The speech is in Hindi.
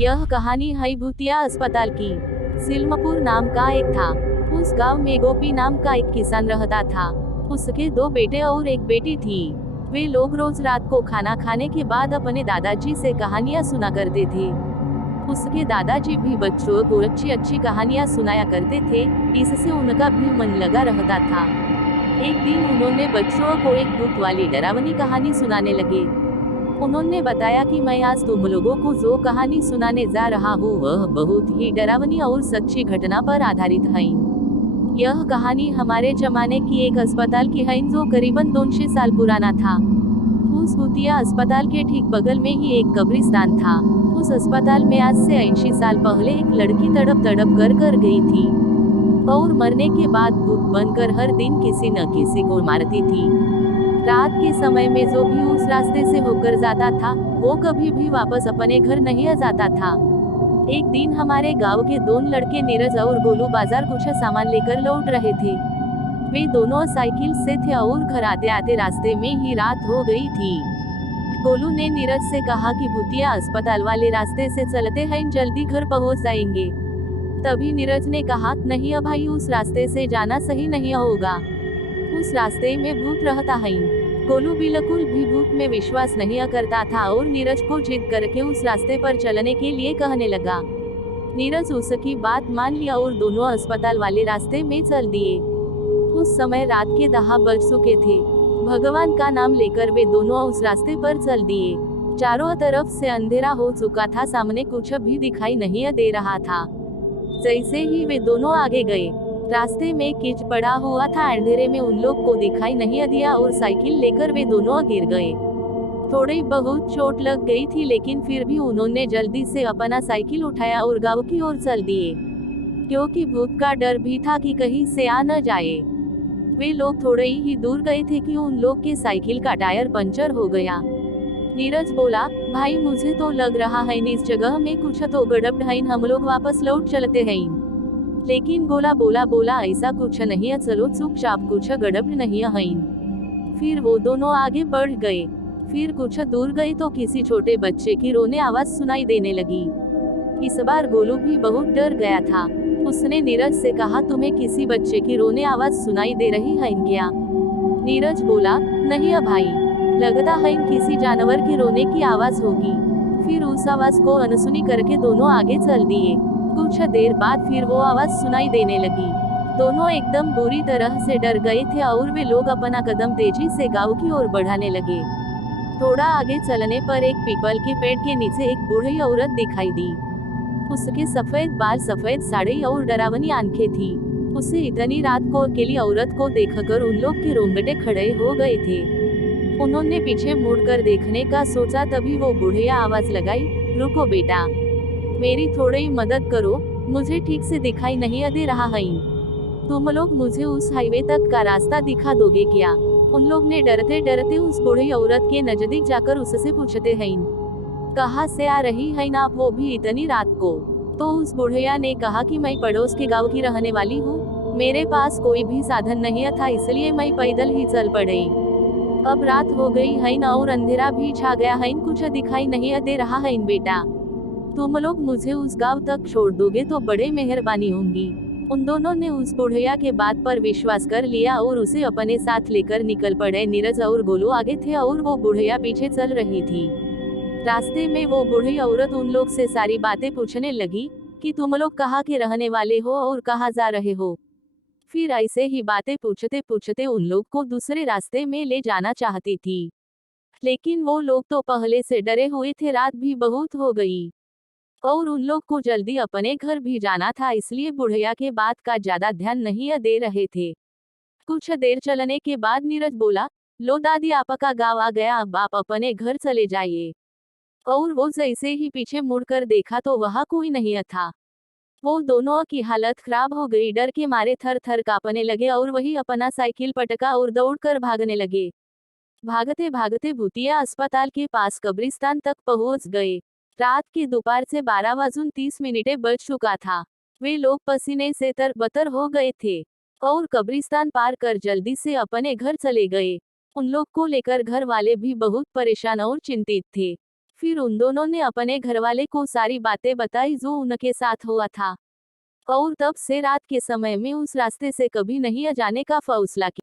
यह कहानी है भूतिया अस्पताल की। सिल्मपुर नाम का एक था। उस गांव में गोपी नाम का एक किसान रहता था। उसके दो बेटे और एक बेटी थी। वे लोग रोज रात को खाना खाने के बाद अपने दादाजी से कहानियां सुना करते थे। उसके दादाजी भी बच्चों को अच्छी अच्छी कहानियां सुनाया करते थे। इससे उनका भी मन लगा रहता था। एक दिन उन्होंने बच्चों को एक भूत वाली डरावनी कहानी सुनाने लगे। उन्होंने बताया कि मैं आज तुम लोगों को जो कहानी सुनाने जा रहा हूँ वह बहुत ही डरावनी और सच्ची घटना पर आधारित है। यह कहानी हमारे जमाने की एक अस्पताल की है जो करीबन 200 साल पुराना था। उस भूतिया अस्पताल के ठीक बगल में ही एक कब्रिस्तान था। उस अस्पताल में आज से 80 साल पहले एक लड़की तड़प तड़प कर गई थी और मरने के बाद भूत बनकर हर दिन किसी न किसी को मारती थी। रात के समय में जो भी उस रास्ते से होकर जाता था वो कभी भी वापस अपने घर नहीं आ जाता था। एक दिन हमारे गांव के दोनों लड़के नीरज और गोलू बाजार कुछ सामान लेकर लौट रहे थे। वे दोनों साइकिल से थे और घर आते आते रास्ते में ही रात हो गई थी। गोलू ने नीरज से कहा कि भूतिया अस्पताल वाले रास्ते से चलते हैं, जल्दी घर पहुंच जाएंगे। तभी नीरज ने कहा, नहीं भाई, उस रास्ते से जाना सही नहीं होगा। उस रास्ते में भूत रहता है। गोलू बिल्कुल भी भूत में विश्वास नहीं करता था और नीरज को जिद करके उस रास्ते पर चलने के लिए कहने लगा। नीरज उसकी बात मान लिया और दोनों अस्पताल वाले रास्ते में चल दिए। उस समय रात के 10 बज चुके थे। भगवान का नाम लेकर वे दोनों उस रास्ते पर चल दिए। चारों तरफ से अंधेरा हो चुका था, सामने कुछ भी दिखाई नहीं दे रहा था। जैसे ही वे दोनों आगे गए, रास्ते में कीच पड़ा हुआ था। अंधेरे में उन लोग को दिखाई नहीं दिया और साइकिल लेकर वे दोनों गिर गए। थोड़ी बहुत चोट लग गई थी, लेकिन फिर भी उन्होंने जल्दी से अपना साइकिल उठाया और गांव की ओर चल दिए, क्योंकि भूत का डर भी था कि कहीं से आ न जाए। वे लोग थोड़े ही दूर गए थे कि उन लोग के साइकिल का टायर पंचर हो गया। नीरज बोला, भाई मुझे तो लग रहा है इस जगह में कुछ तो गड़बड़ है, हम लोग वापस लौट चलते हैं। लेकिन गोला बोला ऐसा कुछ नहीं है, चलो चुपचाप, कुछ गड़बड़ नहीं है। फिर वो दोनों आगे बढ़ गए। फिर कुछ दूर गए तो किसी छोटे बच्चे की रोने आवाज सुनाई देने लगी। इस बार गोलू भी बहुत डर गया था। उसने नीरज से कहा, तुम्हें किसी बच्चे की रोने आवाज सुनाई दे रही है क्या? नीरज बोला, नहीं भाई, लगता है किसी जानवर की रोने की आवाज होगी। फिर उस आवाज को अनसुनी करके दोनों आगे चल दिए। कुछ देर बाद फिर वो आवाज सुनाई देने लगी। दोनों एकदम बुरी तरह से डर गए थे और वे लोग अपना कदम तेजी से गांव की ओर बढ़ाने लगे। थोड़ा आगे चलने पर एक पीपल के पेड़ के नीचे एक बूढ़ी औरत दिखाई दी। उसके सफेद बाल, सफेद साड़ी और डरावनी आंखें थी। उसे इतनी रात को अकेली औरत को देखकर उन लोग के रोंगटे खड़े हो गए थे। उन्होंने पीछे मुड़कर देखने का सोचा, तभी वो बुढ़िया आवाज लगाई, रुको बेटा, मेरी थोड़ी मदद करो, मुझे ठीक से दिखाई नहीं दे रहा है। तुम लोग मुझे उस हाईवे तक का रास्ता दिखा दोगे क्या? उन लोग ने डरते डरते उस बूढ़ी औरत के नजदीक जाकर उससे पूछते हैं, कहाँ से आ रही है ना आप, वो भी इतनी रात को? तो उस बुढ़िया ने कहा कि मैं पड़ोस के गांव की रहने वाली हूँ, मेरे पास कोई भी साधन नहीं था, इसलिए मैं पैदल ही चल पड़ी। अब रात हो गई है ना और अंधेरा भी छा गया है, कुछ दिखाई नहीं दे रहा है बेटा। तुम लोग मुझे उस गांव तक छोड़ दोगे तो बड़े मेहरबानी होंगी। उन दोनों ने उस बुढ़िया के बात पर विश्वास कर लिया और उसे अपने साथ लेकर निकल पड़े। नीरज और गोलू आगे थे और वो बुढ़िया पीछे चल रही थी। रास्ते में वो बूढ़ी औरत उन लोग से सारी बातें पूछने लगी कि तुम लोग कहाँ के रहने वाले हो और कहाँ जा रहे हो। फिर ऐसे ही बातें पूछते पूछते उन लोग को दूसरे रास्ते में ले जाना चाहती थी, लेकिन वो लोग तो पहले से डरे हुए थे, रात भी बहुत हो गई और उन लोग को जल्दी अपने घर भी जाना था, इसलिए बुढ़िया के बात का ज्यादा ध्यान नहीं दे रहे थे। कुछ देर चलने के बाद नीरज बोला, लो दादी, आपका गांव आ गया, अब आप अपने घर चले जाइए। और वो जैसे ही पीछे मुड़कर देखा तो वहां कोई नहीं था। वो दोनों की हालत खराब हो गई, डर के मारे थर थर कांपने लगे और वही अपना साइकिल पटका और दौड़कर भागने लगे। भागते भागते भूतिया अस्पताल के पास कब्रिस्तान तक पहुंच गए। रात के दोपहर से 12:30 बज चुका था। वे लोग पसीने से तरबतर हो गए थे और कब्रिस्तान पार कर जल्दी से अपने घर चले गए। उन लोग को लेकर घर वाले भी बहुत परेशान और चिंतित थे। फिर उन दोनों ने अपने घरवाले को सारी बातें बताई जो उनके साथ हुआ था, और तब से रात के समय में उस रास्ते से कभी नहीं जाने का फैसला किया।